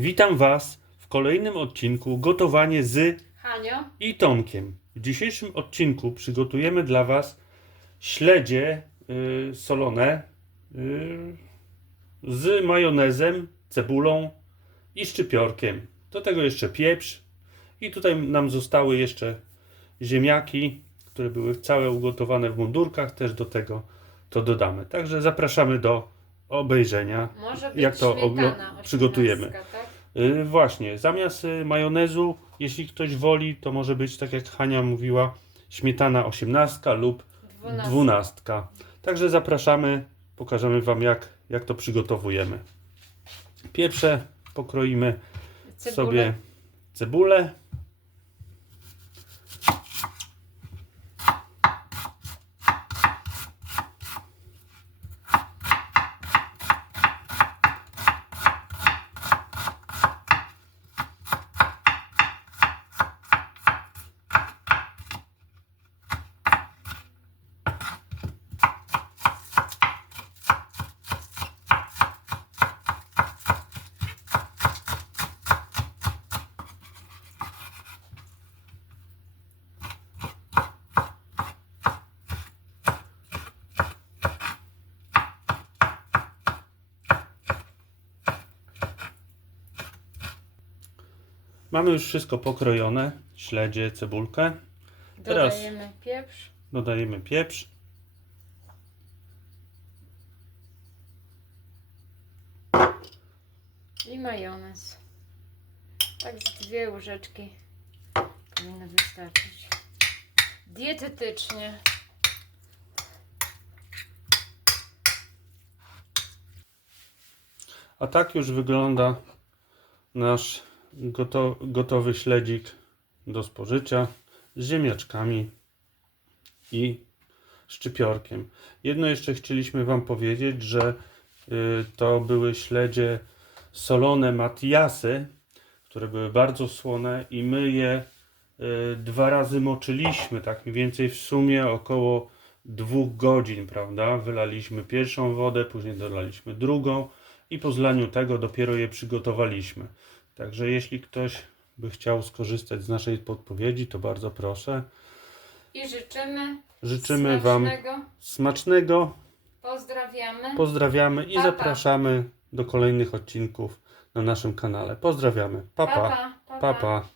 Witam Was w kolejnym odcinku Gotowanie z Hanio, i Tomkiem. W dzisiejszym odcinku przygotujemy dla Was śledzie y, solone y, z majonezem, cebulą i szczypiorkiem. Do tego jeszcze pieprz i tutaj nam zostały jeszcze ziemniaki, które były całe ugotowane w mundurkach. Też do tego to dodamy. Także zapraszamy do obejrzenia. może być Jak to śmietana przygotujemy? 18, Tak? Y, właśnie, zamiast y, majonezu, jeśli ktoś woli, to może być, tak jak Hania mówiła, śmietana 18 lub 12. 12. Także zapraszamy, pokażemy Wam, jak, jak to przygotowujemy. Pierwsze pokroimy sobie cebulę. Mamy już wszystko pokrojone, śledzie, cebulkę. Teraz- Dodajemy pieprz. Dodajemy pieprz. I majonez. Tak z dwie łyżeczki powinno wystarczyć. Dietetycznie. A tak już wygląda nasz goto, gotowy śledzik do spożycia z ziemniaczkami i szczypiorkiem. Jedno jeszcze chcieliśmy Wam powiedzieć, że y, to były śledzie solone Matiasy, które były bardzo słone i my je y, dwa razy moczyliśmy, tak mniej więcej w sumie około dwóch godzin, prawda? Wylaliśmy pierwszą wodę, później dolaliśmy drugą i po zlaniu tego dopiero je przygotowaliśmy. Także jeśli ktoś by chciał skorzystać z naszej podpowiedzi, to bardzo proszę. I życzymy Życzymy Wam smacznego. smacznego, Pozdrawiamy. pozdrawiamy i Pa, pa. zapraszamy do kolejnych odcinków na naszym kanale. Pozdrawiamy. Pa pa. pa, pa, pa, pa.